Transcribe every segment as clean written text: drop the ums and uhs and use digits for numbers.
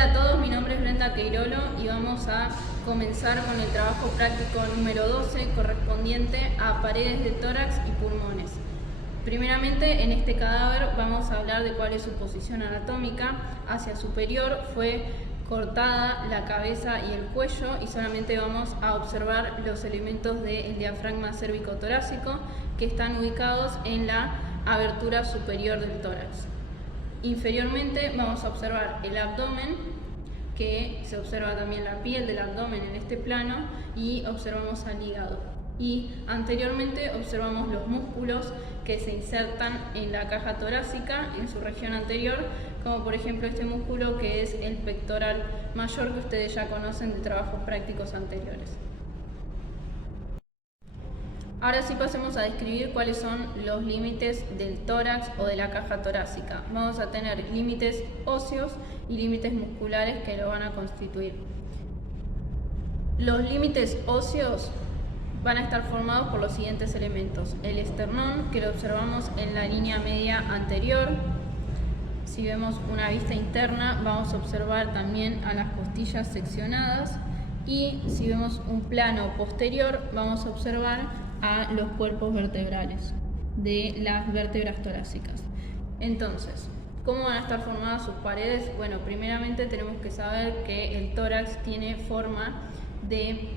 Hola a todos, mi nombre es Brenda Queirolo y vamos a comenzar con el trabajo práctico número 12 correspondiente a paredes de tórax y pulmones. Primeramente, en este cadáver vamos a hablar de cuál es su posición anatómica. Hacia superior fue cortada la cabeza y el cuello y solamente vamos a observar los elementos del diafragma cérvico-torácico que están ubicados en la abertura superior del tórax. Inferiormente vamos a observar el abdomen, que se observa también la piel del abdomen en este plano, y observamos al hígado. Y anteriormente observamos los músculos que se insertan en la caja torácica en su región anterior, como por ejemplo este músculo que es el pectoral mayor, que ustedes ya conocen de trabajos prácticos anteriores. Ahora sí pasemos a describir cuáles son los límites del tórax o de la caja torácica. Vamos a tener límites óseos y límites musculares que lo van a constituir. Los límites óseos van a estar formados por los siguientes elementos. El esternón, que lo observamos en la línea media anterior. Si vemos una vista interna, vamos a observar también a las costillas seccionadas. Y si vemos un plano posterior, vamos a observar a los cuerpos vertebrales de las vértebras torácicas. Entonces, ¿cómo van a estar formadas sus paredes? Bueno, primeramente tenemos que saber que el tórax tiene forma de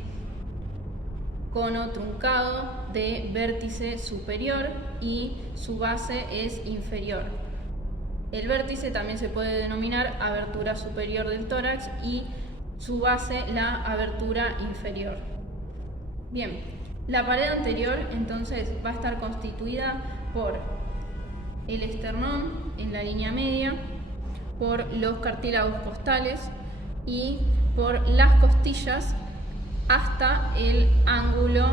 cono truncado de vértice superior y su base es inferior. El vértice también se puede denominar abertura superior del tórax y su base la abertura inferior. Bien. La pared anterior entonces va a estar constituida por el esternón en la línea media, por los cartílagos costales y por las costillas hasta el ángulo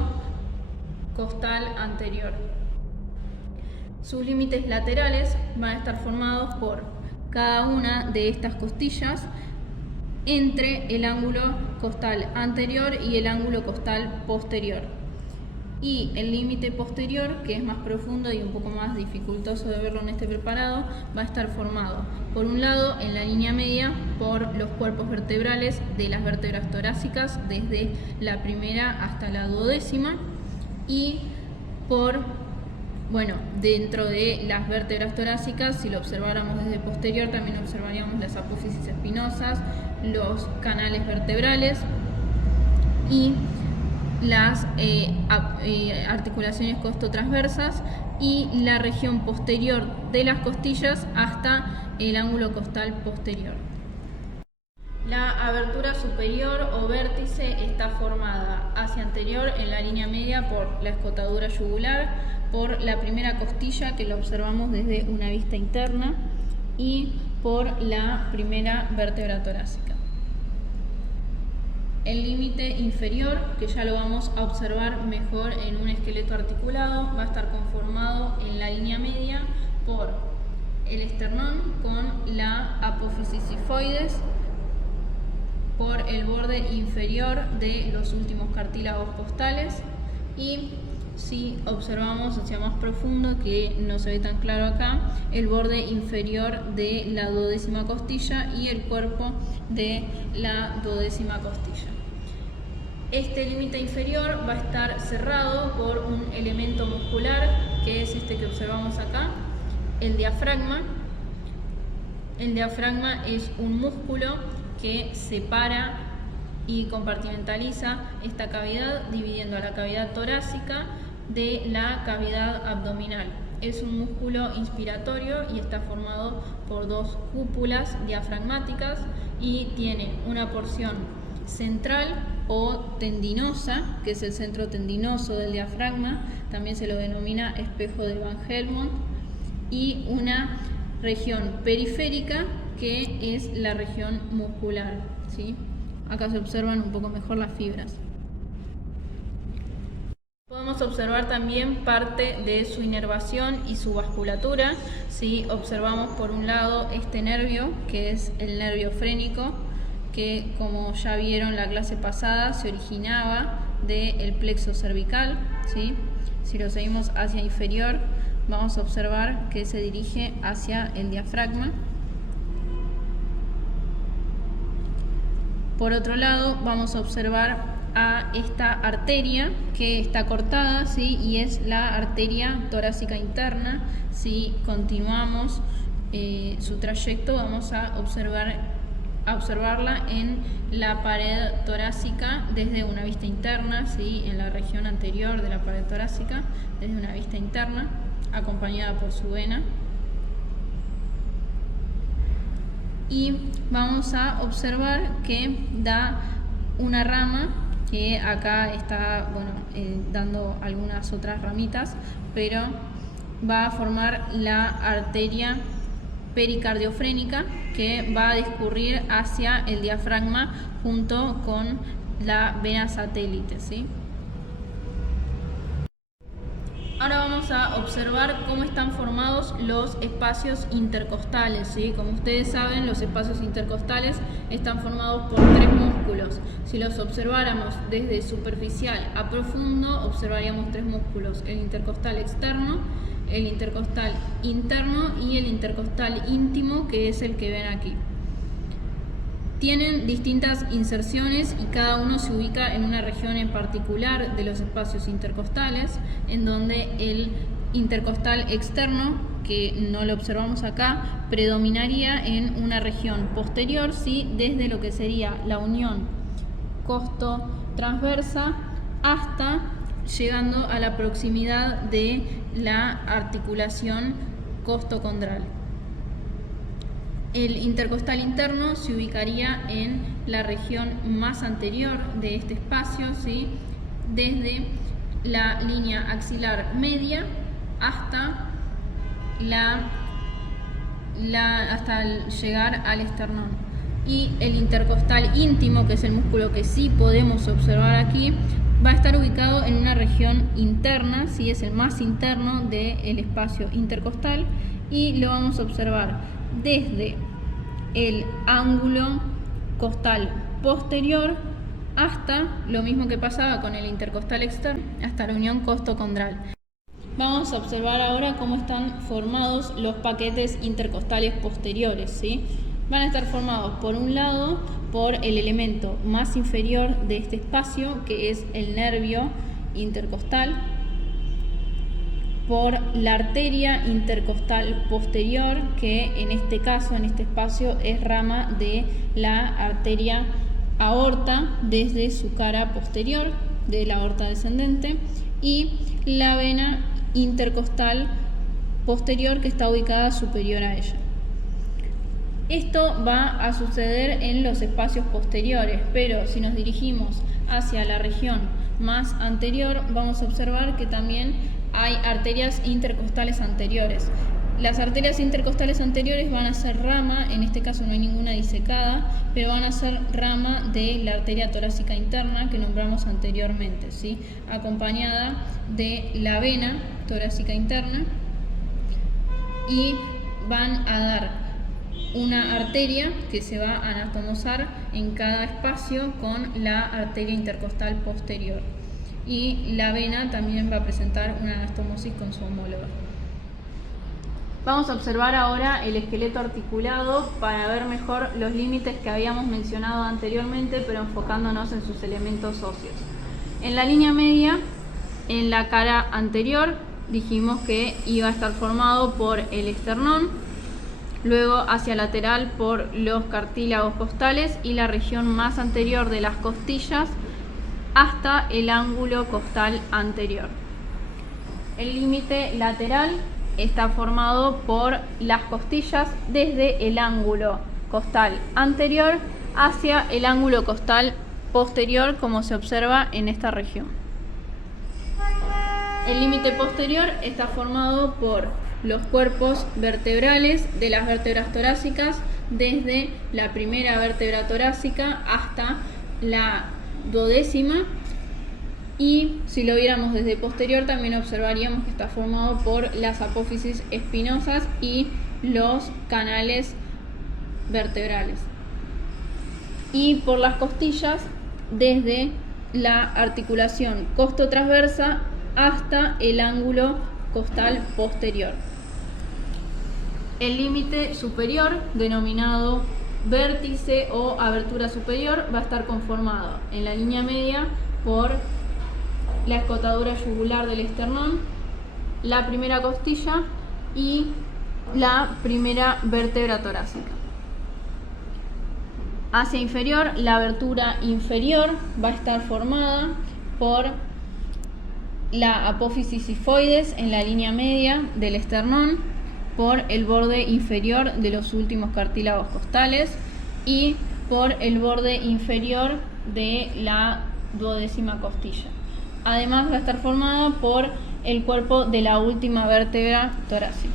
costal anterior. Sus límites laterales van a estar formados por cada una de estas costillas entre el ángulo costal anterior y el ángulo costal posterior. Y el límite posterior, que es más profundo y un poco más dificultoso de verlo en este preparado, va a estar formado por un lado en la línea media por los cuerpos vertebrales de las vértebras torácicas desde la primera hasta la duodécima, y por, dentro de las vértebras torácicas, si lo observáramos desde posterior, también observaríamos las apófisis espinosas, los canales vertebrales y las articulaciones costotransversas y la región posterior de las costillas hasta el ángulo costal posterior. La abertura superior o vértice está formada hacia anterior en la línea media por la escotadura yugular, por la primera costilla que la observamos desde una vista interna y por la primera vértebra torácica. El límite inferior, que ya lo vamos a observar mejor en un esqueleto articulado, va a estar conformado en la línea media por el esternón con la apófisis sifoides, por el borde inferior de los últimos cartílagos costales y, si observamos hacia más profundo, que no se ve tan claro acá, el borde inferior de la duodécima costilla y el cuerpo de la duodécima costilla. Este límite inferior va a estar cerrado por un elemento muscular, que es este que observamos acá, el diafragma. El diafragma es un músculo que separa y compartimentaliza esta cavidad, dividiendo a la cavidad torácica de la cavidad abdominal. Es un músculo inspiratorio y está formado por dos cúpulas diafragmáticas y tiene una porción central o tendinosa, que es el centro tendinoso del diafragma, también se lo denomina espejo de Van Helmont, y una región periférica que es la región muscular, ¿sí? Acá se observan un poco mejor las fibras. Podemos observar también parte de su inervación y su vasculatura. Si observamos por un lado este nervio, que es el nervio frénico, que como ya vieron la clase pasada se originaba del plexo cervical, ¿sí? Si lo seguimos hacia inferior, vamos a observar que se dirige hacia el diafragma. Por otro lado, vamos a observar a esta arteria que está cortada, ¿sí? Y es la arteria torácica interna. Si continuamos su trayecto, vamos a observarla en la pared torácica desde una vista interna, ¿sí? En la región anterior de la pared torácica, desde una vista interna, acompañada por su vena. Y vamos a observar que da una rama, que acá está dando algunas otras ramitas, pero va a formar la arteria pericardiofrénica, que va a discurrir hacia el diafragma junto con la vena satélite, ¿sí? Ahora vamos a observar cómo están formados los espacios intercostales, ¿sí? Como ustedes saben, los espacios intercostales están formados por 3 músculos. Si los observáramos desde superficial a profundo, observaríamos 3 músculos: el intercostal externo, el intercostal interno y el intercostal íntimo, que es el que ven aquí. Tienen distintas inserciones y cada uno se ubica en una región en particular de los espacios intercostales, en donde el intercostal externo, que no lo observamos acá, predominaría en una región posterior, ¿sí? Desde lo que sería la unión costo-transversa hasta llegando a la proximidad de la articulación costocondral. El intercostal interno se ubicaría en la región más anterior de este espacio, ¿sí? Desde la línea axilar media hasta llegar al esternón. Y el intercostal íntimo, que es el músculo que sí podemos observar aquí, va a estar ubicado en una región interna, ¿sí? Es el más interno del espacio intercostal, y lo vamos a observar desde el ángulo costal posterior hasta lo mismo que pasaba con el intercostal externo, hasta la unión costocondral. Vamos a observar ahora cómo están formados los paquetes intercostales posteriores, ¿sí? Van a estar formados por un lado por el elemento más inferior de este espacio, que es el nervio intercostal, por la arteria intercostal posterior, que en este caso, en este espacio, es rama de la arteria aorta desde su cara posterior, de la aorta descendente, y la vena intercostal posterior, que está ubicada superior a ella. Esto va a suceder en los espacios posteriores, pero si nos dirigimos hacia la región más anterior, vamos a observar que también hay arterias intercostales anteriores. Las arterias intercostales anteriores van a ser rama, en este caso no hay ninguna disecada, pero van a ser rama de la arteria torácica interna que nombramos anteriormente, ¿sí? Acompañada de la vena torácica interna, y van a dar una arteria que se va a anatomosar en cada espacio con la arteria intercostal posterior. Y la vena también va a presentar una anastomosis con su homóloga. Vamos a observar ahora el esqueleto articulado para ver mejor los límites que habíamos mencionado anteriormente, pero enfocándonos en sus elementos óseos. En la línea media, en la cara anterior, dijimos que iba a estar formado por el esternón, luego hacia lateral por los cartílagos costales y la región más anterior de las costillas hasta el ángulo costal anterior. El límite lateral está formado por las costillas desde el ángulo costal anterior hacia el ángulo costal posterior, como se observa en esta región. El límite posterior está formado por los cuerpos vertebrales de las vértebras torácicas, desde la primera vértebra torácica hasta la duodécima, y si lo viéramos desde posterior también observaríamos que está formado por las apófisis espinosas y los canales vertebrales, y por las costillas desde la articulación costotransversa hasta el ángulo costal posterior. El límite superior, denominado vértice o abertura superior va a estar conformado en la línea media por la escotadura yugular del esternón, la primera costilla y la primera vértebra torácica. Hacia inferior, la abertura inferior va a estar formada por la apófisis sifoides en la línea media del esternón, por el borde inferior de los últimos cartílagos costales y por el borde inferior de la 12ª costilla. Además va a estar formada por el cuerpo de la última vértebra torácica.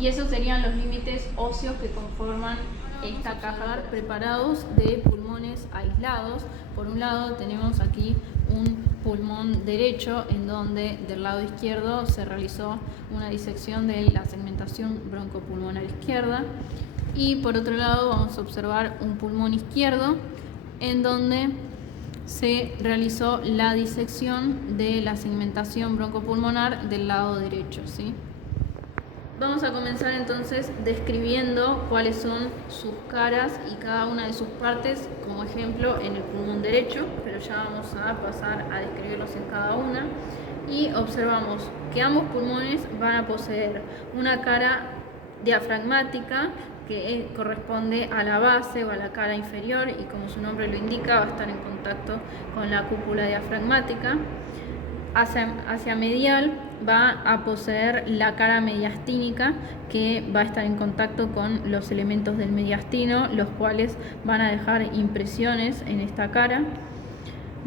Y esos serían los límites óseos que conforman esta caja, preparados de pulmones aislados. Por un lado tenemos aquí un pulmón derecho en donde del lado izquierdo se realizó una disección de la segmentación broncopulmonar izquierda, y por otro lado vamos a observar un pulmón izquierdo en donde se realizó la disección de la segmentación broncopulmonar del lado derecho, ¿sí? Vamos a comenzar entonces describiendo cuáles son sus caras y cada una de sus partes, como ejemplo en el pulmón derecho, pero ya vamos a pasar a describirlos en cada una. Y observamos que ambos pulmones van a poseer una cara diafragmática que corresponde a la base o a la cara inferior, y como su nombre lo indica va a estar en contacto con la cúpula diafragmática. Hacia medial va a poseer la cara mediastínica, que va a estar en contacto con los elementos del mediastino, los cuales van a dejar impresiones en esta cara.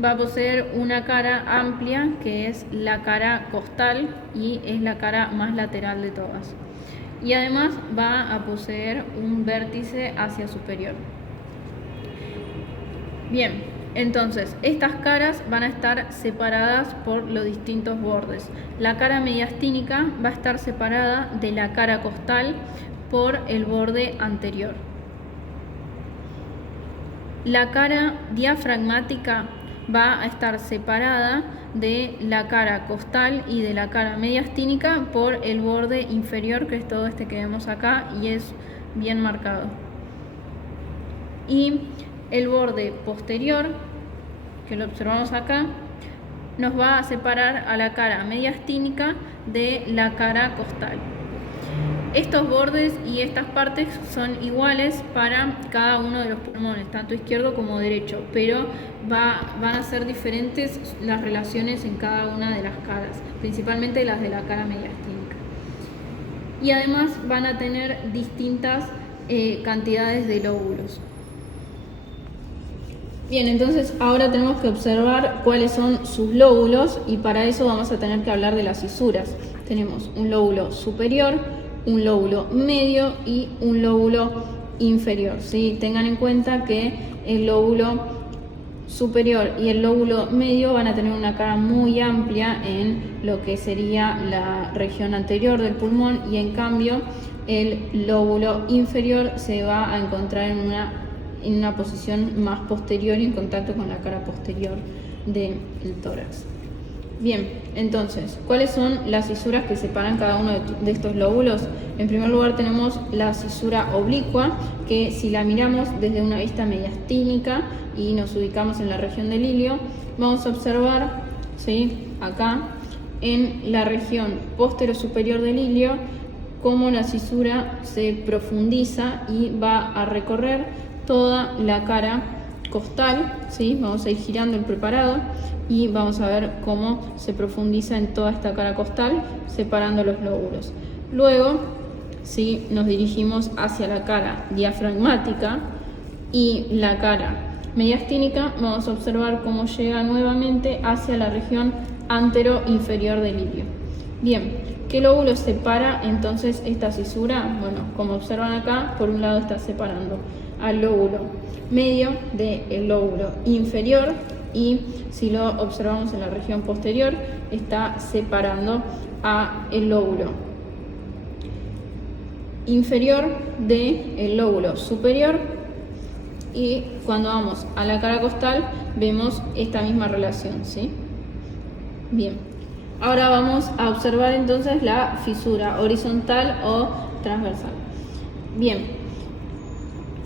Va a poseer una cara amplia, que es la cara costal y es la cara más lateral de todas. Y además va a poseer un vértice hacia superior. Bien, entonces estas caras van a estar separadas por los distintos bordes. La cara mediastínica va a estar separada de la cara costal por el borde anterior. La cara diafragmática va a estar separada de la cara costal y de la cara mediastínica por el borde inferior, que es todo este que vemos acá y es bien marcado. Y el borde posterior, que lo observamos acá, nos va a separar a la cara mediastínica de la cara costal. Estos bordes y estas partes son iguales para cada uno de los pulmones, tanto izquierdo como derecho, pero van a ser diferentes las relaciones en cada una de las caras, principalmente las de la cara mediastínica. Y además van a tener distintas cantidades de lóbulos. Bien, entonces ahora tenemos que observar cuáles son sus lóbulos, y para eso vamos a tener que hablar de las cisuras. Tenemos un lóbulo superior, un lóbulo medio y un lóbulo inferior, ¿sí? Tengan en cuenta que el lóbulo superior y el lóbulo medio van a tener una cara muy amplia en lo que sería la región anterior del pulmón, y en cambio el lóbulo inferior se va a encontrar en una posición más posterior y en contacto con la cara posterior del tórax. Bien, entonces, ¿cuáles son las cisuras que separan cada uno de estos lóbulos? En primer lugar tenemos la cisura oblicua, que si la miramos desde una vista mediastínica y nos ubicamos en la región del ilio, vamos a observar, ¿sí?, acá en la región posterior-superior del ilio, cómo la cisura se profundiza y va a recorrer toda la cara costal, ¿sí? Vamos a ir girando el preparado y vamos a ver cómo se profundiza en toda esta cara costal, separando los lóbulos. Luego, si nos dirigimos hacia la cara diafragmática y la cara mediastínica, vamos a observar cómo llega nuevamente hacia la región antero-inferior del ilio. Bien, ¿qué lóbulo separa entonces esta cisura? Bueno, como observan acá, por un lado está separando al lóbulo medio del lóbulo inferior, y si lo observamos en la región posterior, está separando el lóbulo inferior del lóbulo superior, y cuando vamos a la cara costal vemos esta misma relación, ¿sí? Bien, ahora vamos a observar entonces la fisura horizontal o transversal. Bien,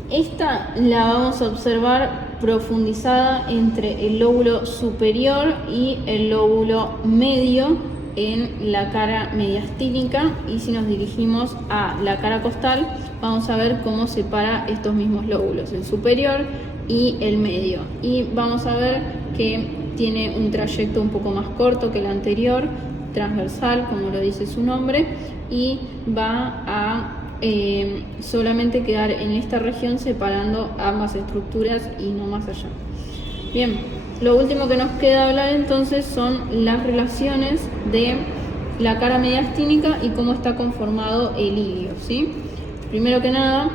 Esta la vamos a observar profundizada entre el lóbulo superior y el lóbulo medio en la cara mediastínica, y si nos dirigimos a la cara costal vamos a ver cómo separa estos mismos lóbulos, el superior y el medio, y vamos a ver que tiene un trayecto un poco más corto que el anterior, transversal como lo dice su nombre, y va a solamente quedar en esta región separando ambas estructuras y no más allá. Bien, lo último que nos queda hablar entonces son las relaciones de la cara mediastínica y cómo está conformado el ilio, ¿sí? Primero que nada,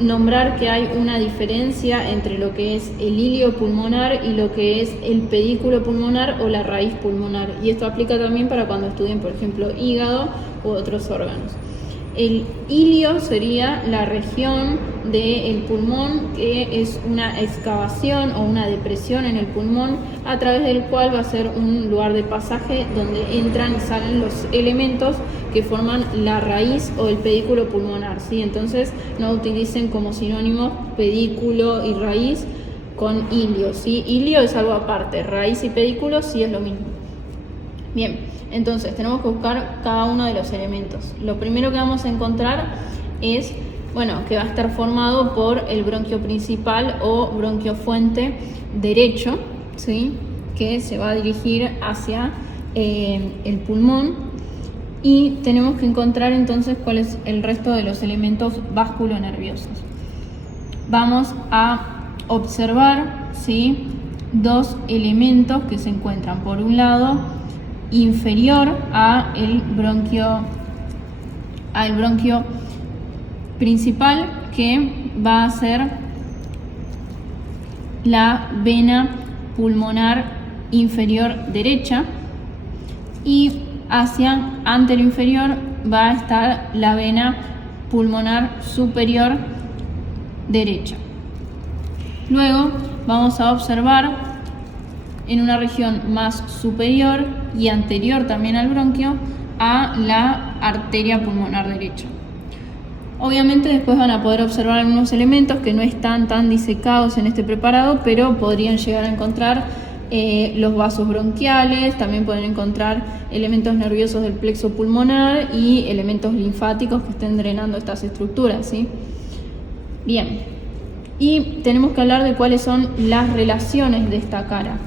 nombrar que hay una diferencia entre lo que es el ilio pulmonar y lo que es el pedículo pulmonar o la raíz pulmonar, y esto aplica también para cuando estudien, por ejemplo, hígado u otros órganos. El ilio sería la región del pulmón, que es una excavación o una depresión en el pulmón a través del cual va a ser un lugar de pasaje donde entran y salen los elementos que forman la raíz o el pedículo pulmonar, ¿sí? Entonces no utilicen como sinónimos pedículo y raíz con ilio, ¿sí? Ilio es algo aparte, raíz y pedículo sí es lo mismo. Bien, entonces tenemos que buscar cada uno de los elementos. Lo primero que vamos a encontrar es, que va a estar formado por el bronquio principal o bronquio fuente derecho, ¿sí? Que se va a dirigir hacia el pulmón, y tenemos que encontrar entonces cuál es el resto de los elementos vasculonerviosos. Vamos a observar, ¿sí?, dos elementos que se encuentran por un lado inferior al bronquio principal, que va a ser la vena pulmonar inferior derecha, y hacia anteroinferior va a estar la vena pulmonar superior derecha. Luego vamos a observar en una región más superior y anterior también al bronquio a la arteria pulmonar derecha. Obviamente después van a poder observar algunos elementos que no están tan disecados en este preparado, pero podrían llegar a encontrar los vasos bronquiales, también pueden encontrar elementos nerviosos del plexo pulmonar y elementos linfáticos que estén drenando estas estructuras, ¿sí? Bien, y tenemos que hablar de cuáles son las relaciones de esta cara.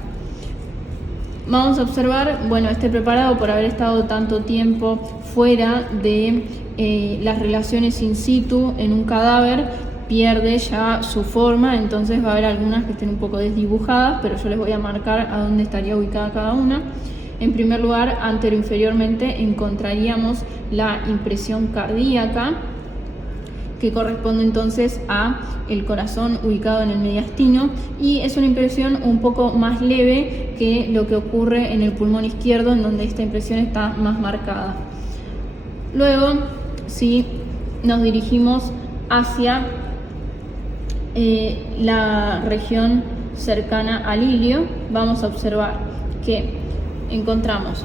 Vamos a observar, este preparado, por haber estado tanto tiempo fuera de las relaciones in situ en un cadáver, pierde ya su forma, entonces va a haber algunas que estén un poco desdibujadas, pero yo les voy a marcar a dónde estaría ubicada cada una. En primer lugar, anteroinferiormente encontraríamos la impresión cardíaca, que corresponde entonces a el corazón ubicado en el mediastino, y es una impresión un poco más leve que lo que ocurre en el pulmón izquierdo, en donde esta impresión está más marcada. Luego, si nos dirigimos hacia la región cercana al ilio, vamos a observar que encontramos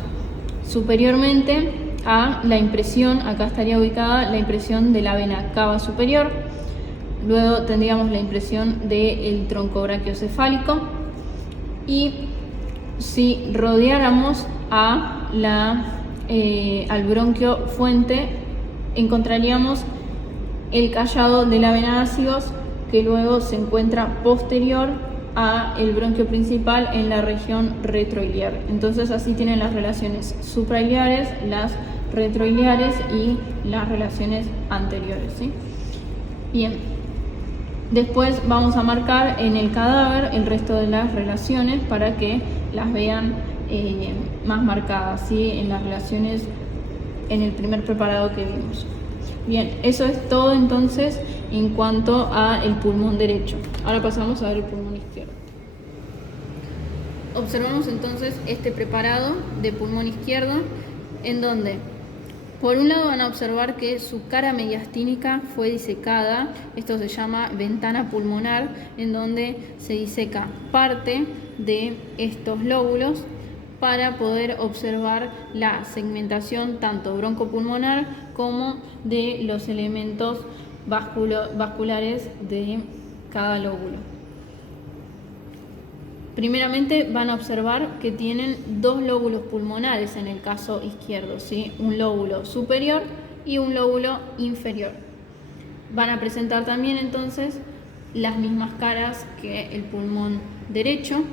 superiormente a la impresión, acá estaría ubicada la impresión de la vena cava superior. Luego tendríamos la impresión del tronco brachiocefálico, y si rodeáramos al bronquio fuente, encontraríamos el callado de la vena ácidos, que luego se encuentra posterior al bronquio principal en la región retroiliar. Entonces así tienen las relaciones suprailiares, las retroiliares y las relaciones anteriores, ¿sí? Bien, después vamos a marcar en el cadáver el resto de las relaciones para que las vean más marcadas, ¿sí?, en las relaciones en el primer preparado que vimos. Bien, eso es todo entonces en cuanto a el pulmón derecho. Ahora pasamos a ver el pulmón izquierdo. Observamos entonces este preparado de pulmón izquierdo, en donde por un lado van a observar que su cara mediastínica fue disecada. Esto se llama ventana pulmonar, en donde se diseca parte de estos lóbulos para poder observar la segmentación tanto broncopulmonar como de los elementos vasculares de cada lóbulo. Primeramente van a observar que tienen dos lóbulos pulmonares en el caso izquierdo, ¿sí? Un lóbulo superior y un lóbulo inferior. Van a presentar también entonces las mismas caras que el pulmón derecho,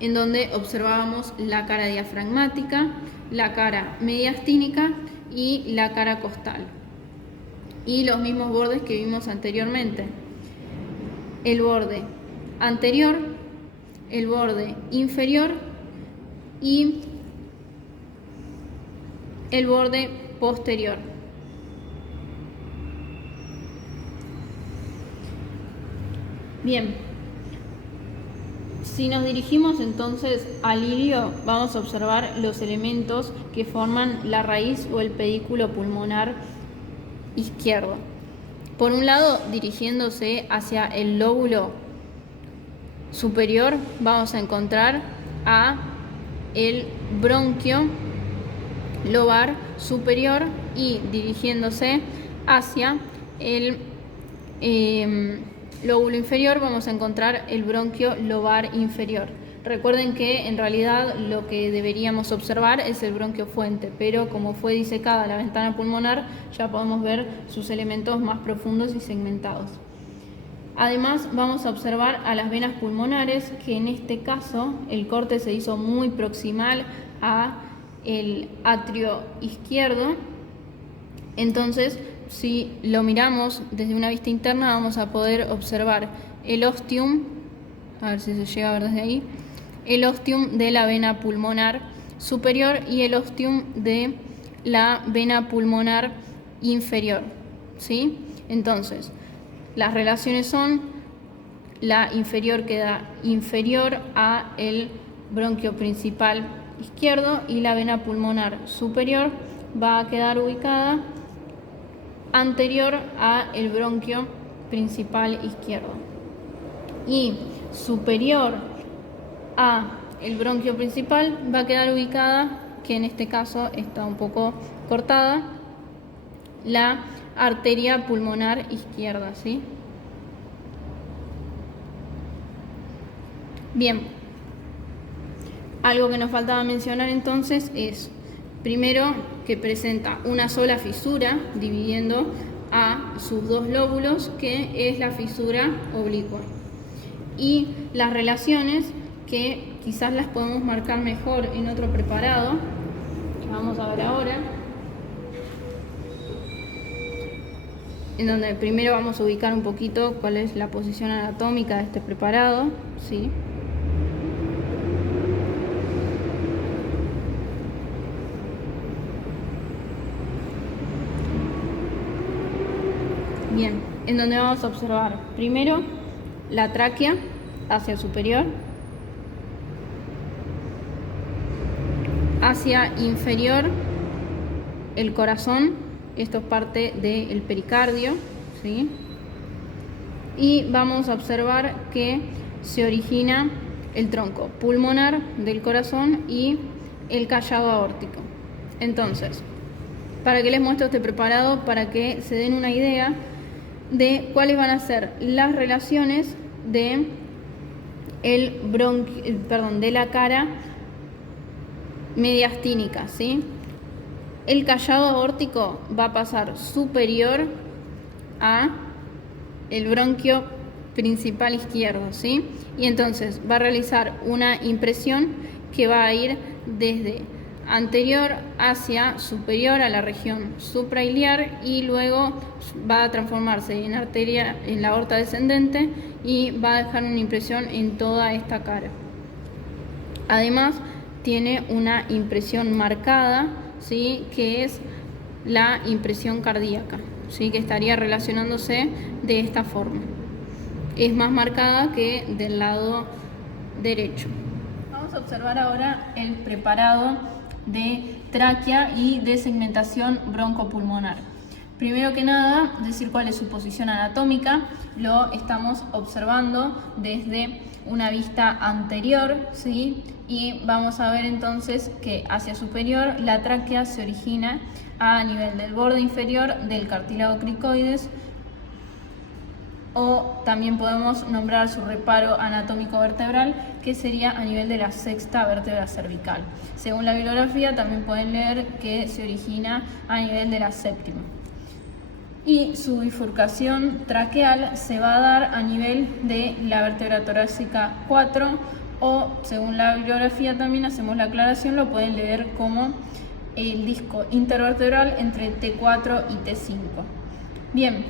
en donde observábamos la cara diafragmática, la cara mediastínica y la cara costal. Y los mismos bordes que vimos anteriormente. El borde anterior, el borde inferior y el borde posterior. Bien, si nos dirigimos entonces al ilio, vamos a observar los elementos que forman la raíz o el pedículo pulmonar izquierdo. Por un lado, dirigiéndose hacia el lóbulo superior, vamos a encontrar a el bronquio lobar superior, y dirigiéndose hacia el lóbulo inferior vamos a encontrar el bronquio lobar inferior. Recuerden que en realidad lo que deberíamos observar es el bronquio fuente, pero como fue disecada la ventana pulmonar, ya podemos ver sus elementos más profundos y segmentados. Además, vamos a observar a las venas pulmonares, que en este caso el corte se hizo muy proximal a el atrio izquierdo. Entonces, si lo miramos desde una vista interna, vamos a poder observar el ostium, a ver si se llega a ver desde ahí, el ostium de la vena pulmonar superior y el ostium de la vena pulmonar inferior, ¿sí? Entonces, las relaciones son: la inferior queda inferior a el bronquio principal izquierdo y la vena pulmonar superior va a quedar ubicada anterior a el bronquio principal izquierdo, y superior a el bronquio principal va a quedar ubicada, que en este caso está un poco cortada, la arteria pulmonar izquierda, ¿sí? Bien, algo que nos faltaba mencionar entonces es, primero, que presenta una sola fisura dividiendo a sus dos lóbulos, que es la fisura oblicua. Y las relaciones, que quizás las podemos marcar mejor en otro preparado, que vamos a ver ahora, en donde primero vamos a ubicar un poquito cuál es la posición anatómica de este preparado, ¿sí? Bien, en donde vamos a observar primero la tráquea hacia superior, hacia inferior el corazón, esto es parte del pericardio, ¿sí? Y vamos a observar que se origina el tronco pulmonar del corazón y el callado aórtico. Entonces, ¿para qué les muestro este preparado? Para que se den una idea de cuáles van a ser las relaciones de de la cara mediastínica, ¿sí? El callado aórtico va a pasar superior a el bronquio principal izquierdo, ¿sí? Y entonces va a realizar una impresión que va a ir desde anterior hacia superior a la región suprailiar, y luego va a transformarse en arteria en la aorta descendente y va a dejar una impresión en toda esta cara. Además, tiene una impresión marcada, ¿sí? Que es la impresión cardíaca, ¿sí? Que estaría relacionándose de esta forma. Es más marcada que del lado derecho. Vamos a observar ahora el preparado de tráquea y de segmentación broncopulmonar. Primero que nada, decir cuál es su posición anatómica. Lo estamos observando desde una vista anterior, ¿sí? Y vamos a ver entonces que hacia superior la tráquea se origina a nivel del borde inferior del cartílago cricoides o también podemos nombrar su reparo anatómico vertebral, que sería a nivel de la sexta vértebra cervical. Según la bibliografía también pueden leer que se origina a nivel de la séptima. Y su bifurcación traqueal se va a dar a nivel de la vértebra torácica 4, o según la bibliografía también hacemos la aclaración, lo pueden leer como el disco intervertebral entre T4 y T5. Bien,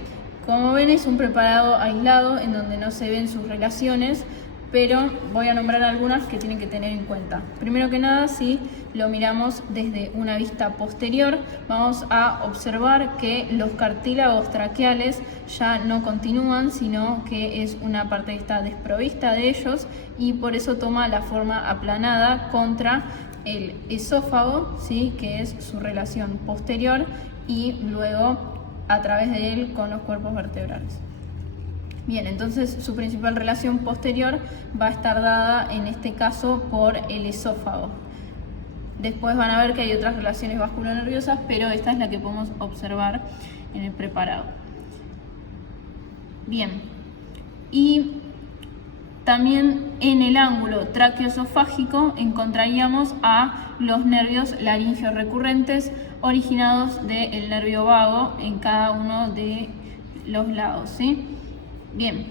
como ven es un preparado aislado en donde no se ven sus relaciones, pero voy a nombrar algunas que tienen que tener en cuenta. Primero que nada, si lo miramos desde una vista posterior, vamos a observar que los cartílagos traqueales ya no continúan, sino que es una parte que está desprovista de ellos y por eso toma la forma aplanada contra el esófago, ¿sí? Que es su relación posterior, y luego a través de él con los cuerpos vertebrales. Bien, entonces su principal relación posterior va a estar dada en este caso por el esófago. Después van a ver que hay otras relaciones vasculonerviosas, pero esta es la que podemos observar en el preparado. Bien, y también en el ángulo tráqueo-esofágico encontraríamos a los nervios laringeos recurrentes originados del nervio vago en cada uno de los lados, ¿sí? Bien,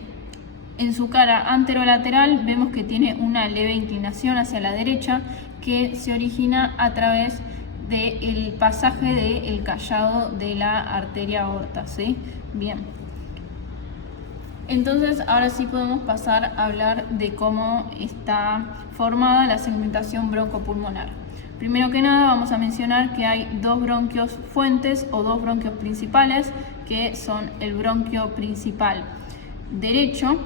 en su cara anterolateral vemos que tiene una leve inclinación hacia la derecha que se origina a través del pasaje del callado de la arteria aorta, ¿sí? Bien. Entonces ahora sí podemos pasar a hablar de cómo está formada la segmentación broncopulmonar. Primero que nada vamos a mencionar que hay dos bronquios fuentes o dos bronquios principales, que son el bronquio principal derecho,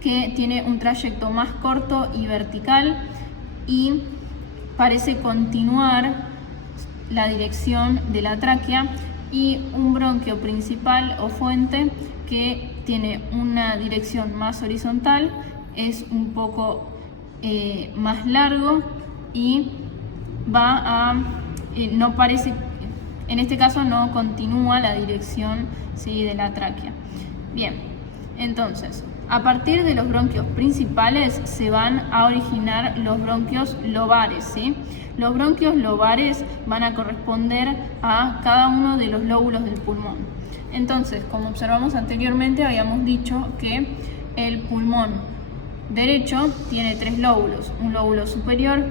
que tiene un trayecto más corto y vertical y parece continuar la dirección de la tráquea, y un bronquio principal o fuente que tiene una dirección más horizontal, es un poco más largo y no parece, en este caso no continúa la dirección, ¿sí?, de la tráquea. Bien, entonces a partir de los bronquios principales se van a originar los bronquios lobares, ¿sí? Los bronquios lobares van a corresponder a cada uno de los lóbulos del pulmón. Entonces, como observamos anteriormente, habíamos dicho que el pulmón derecho tiene tres lóbulos: un lóbulo superior,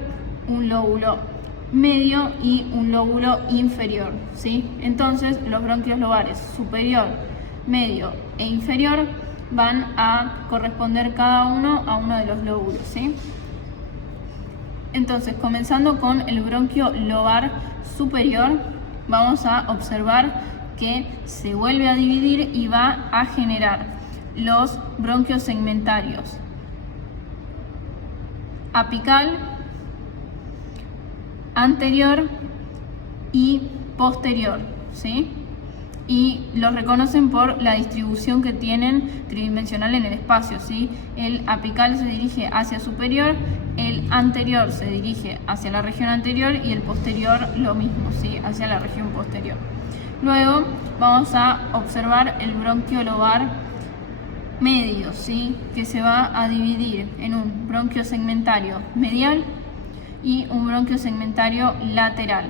un lóbulo medio y un lóbulo inferior, ¿sí? Entonces, los bronquios lobares superior, medio e inferior van a corresponder cada uno a uno de los lóbulos, ¿sí? Entonces, comenzando con el bronquio lobar superior, vamos a observar que se vuelve a dividir y va a generar los bronquios segmentarios apical, anterior y posterior, ¿sí? Y los reconocen por la distribución que tienen tridimensional en el espacio, ¿sí? El apical se dirige hacia superior, el anterior se dirige hacia la región anterior y el posterior lo mismo, ¿sí?, hacia la región posterior. Luego vamos a observar el bronquio lobar medio, ¿sí?, que se va a dividir en un bronquio segmentario medial y un bronquio segmentario lateral.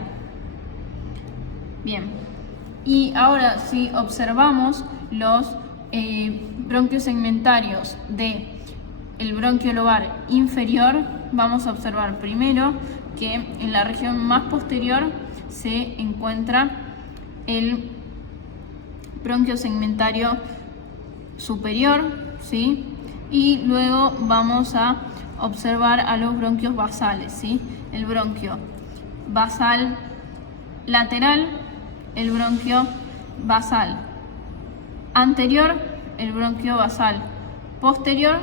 Bien, y ahora si observamos los bronquios segmentarios del bronquio lobar inferior, vamos a observar primero que en la región más posterior se encuentra el bronquio segmentario superior, ¿sí? Y luego vamos a observar a los bronquios basales, ¿sí? El bronquio basal lateral, el bronquio basal anterior, el bronquio basal posterior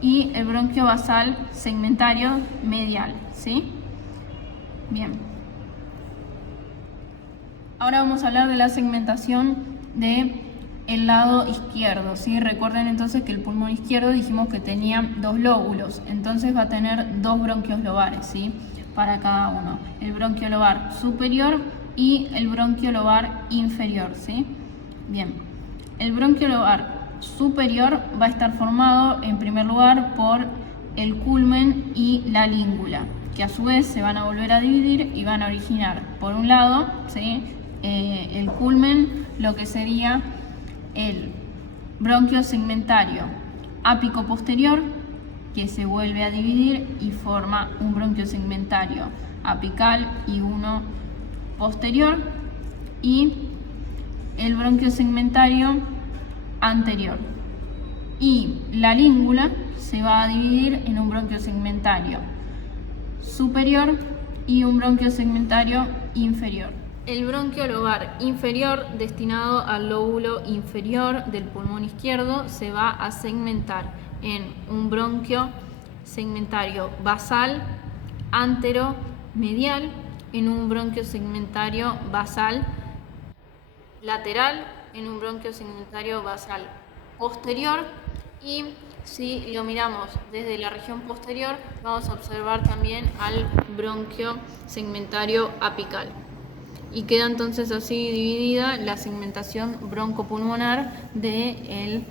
y el bronquio basal segmentario medial, ¿sí? Bien. Ahora vamos a hablar de la segmentación del lado izquierdo, ¿sí? Recuerden entonces que el pulmón izquierdo dijimos que tenía dos lóbulos, entonces va a tener dos bronquios lobares, ¿sí?, para cada uno. El bronquio lobar superior y el bronquio lobar inferior, ¿sí? Bien. El bronquio lobar superior va a estar formado en primer lugar por el culmen y la língula, que a su vez se van a volver a dividir y van a originar, por un lado, ¿sí?, el culmen, lo que sería el bronquio segmentario ápico posterior, que se vuelve a dividir y forma un bronquio segmentario apical y uno posterior, y el bronquio segmentario anterior. Y la língula se va a dividir en un bronquio segmentario superior y un bronquio segmentario inferior. El bronquio lobar inferior, destinado al lóbulo inferior del pulmón izquierdo, se va a segmentar en un bronquio segmentario basal anteromedial, en un bronquio segmentario basal lateral, en un bronquio segmentario basal posterior, y si lo miramos desde la región posterior vamos a observar también al bronquio segmentario apical. Y queda entonces así dividida la segmentación broncopulmonar del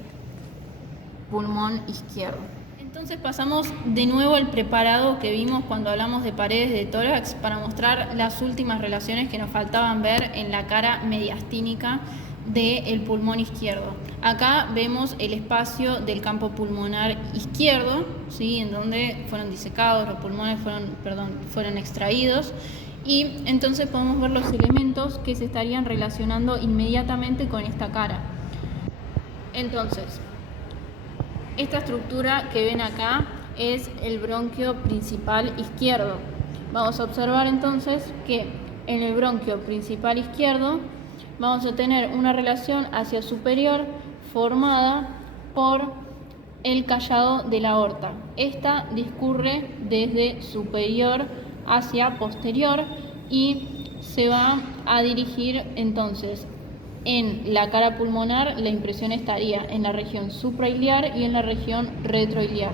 pulmón izquierdo. Entonces pasamos de nuevo al preparado que vimos cuando hablamos de paredes de tórax para mostrar las últimas relaciones que nos faltaban ver en la cara mediastínica del pulmón izquierdo. Acá vemos el espacio del campo pulmonar izquierdo, ¿sí?, en donde fueron disecados, los pulmones fueron extraídos. Y entonces podemos ver los elementos que se estarían relacionando inmediatamente con esta cara. Entonces, esta estructura que ven acá es el bronquio principal izquierdo. Vamos a observar entonces que en el bronquio principal izquierdo vamos a tener una relación hacia superior formada por el callado de la aorta. Esta discurre desde superior hacia posterior y se va a dirigir entonces en la cara pulmonar. La impresión estaría en la región suprailiar y en la región retroiliar.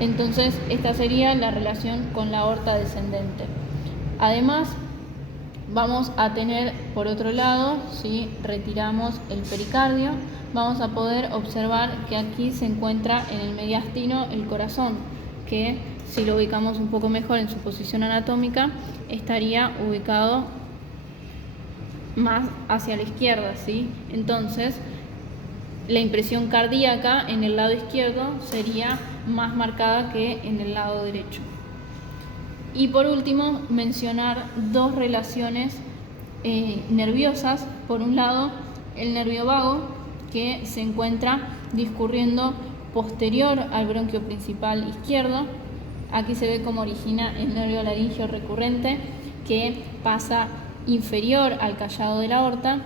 Entonces esta sería la relación con la aorta descendente. Además vamos a tener, por otro lado, si retiramos el pericardio, vamos a poder observar que aquí se encuentra en el mediastino el corazón, que si lo ubicamos un poco mejor en su posición anatómica, estaría ubicado más hacia la izquierda, ¿sí? Entonces, la impresión cardíaca en el lado izquierdo sería más marcada que en el lado derecho. Y por último, mencionar dos relaciones nerviosas. Por un lado, el nervio vago, que se encuentra discurriendo posterior al bronquio principal izquierdo. Aquí se ve cómo origina el nervio laríngeo recurrente, que pasa inferior al callado de la aorta.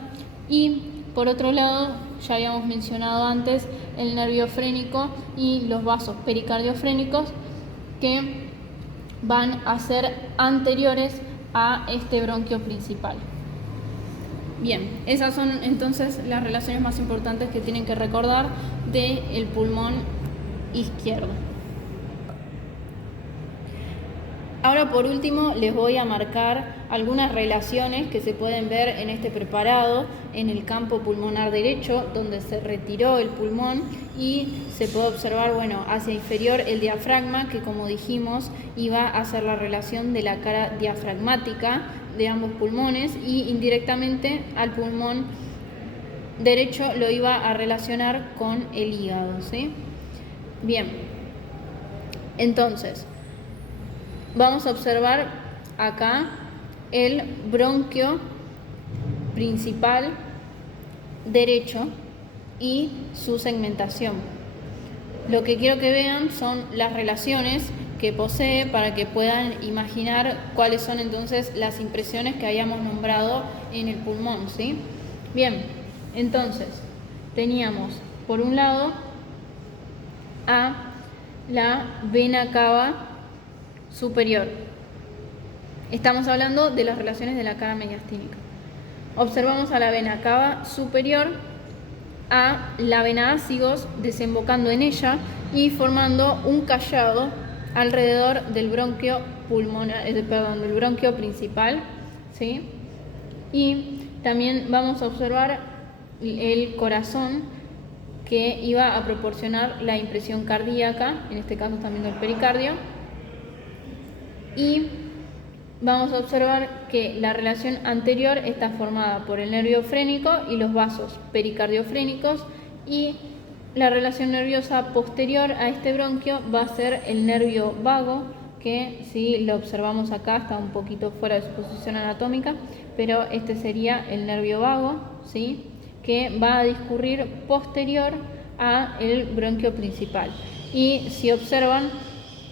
Y por otro lado, ya habíamos mencionado antes el nervio frénico y los vasos pericardiofrénicos, que van a ser anteriores a este bronquio principal. Bien, esas son entonces las relaciones más importantes que tienen que recordar del pulmón izquierdo. Ahora, por último, les voy a marcar algunas relaciones que se pueden ver en este preparado en el campo pulmonar derecho, donde se retiró el pulmón y se puede observar, hacia inferior el diafragma, que como dijimos iba a hacer la relación de la cara diafragmática de ambos pulmones, y indirectamente al pulmón derecho lo iba a relacionar con el hígado, ¿sí? Bien, entonces vamos a observar acá el bronquio principal derecho y su segmentación. Lo que quiero que vean son las relaciones que posee para que puedan imaginar cuáles son entonces las impresiones que habíamos nombrado en el pulmón, ¿sí? Bien, entonces teníamos por un lado a la vena cava superior. Estamos hablando de las relaciones de la cara mediastínica. Observamos a la vena cava superior, a la vena ácigos desembocando en ella y formando un callado alrededor del bronquio del bronquio principal, ¿sí? Y también vamos a observar el corazón que iba a proporcionar la impresión cardíaca, en este caso están viendo el pericardio, y vamos a observar que la relación anterior está formada por el nervio frénico y los vasos pericardiofrénicos, y la relación nerviosa posterior a este bronquio va a ser el nervio vago, que si lo observamos acá está un poquito fuera de su posición anatómica, pero este sería el nervio vago, ¿sí?, que va a discurrir posterior a el bronquio principal. Y si observan,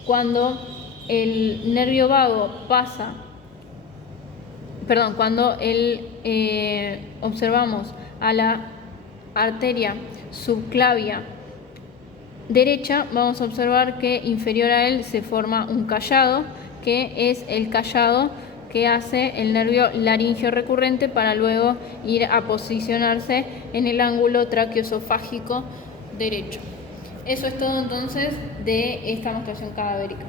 cuando el nervio vago pasa, cuando observamos a la arteria subclavia derecha, vamos a observar que inferior a él se forma un callado, que es el callado que hace el nervio laringio recurrente para luego ir a posicionarse en el ángulo traqueoesofágico derecho. Eso es todo entonces de esta mostración cadavérica.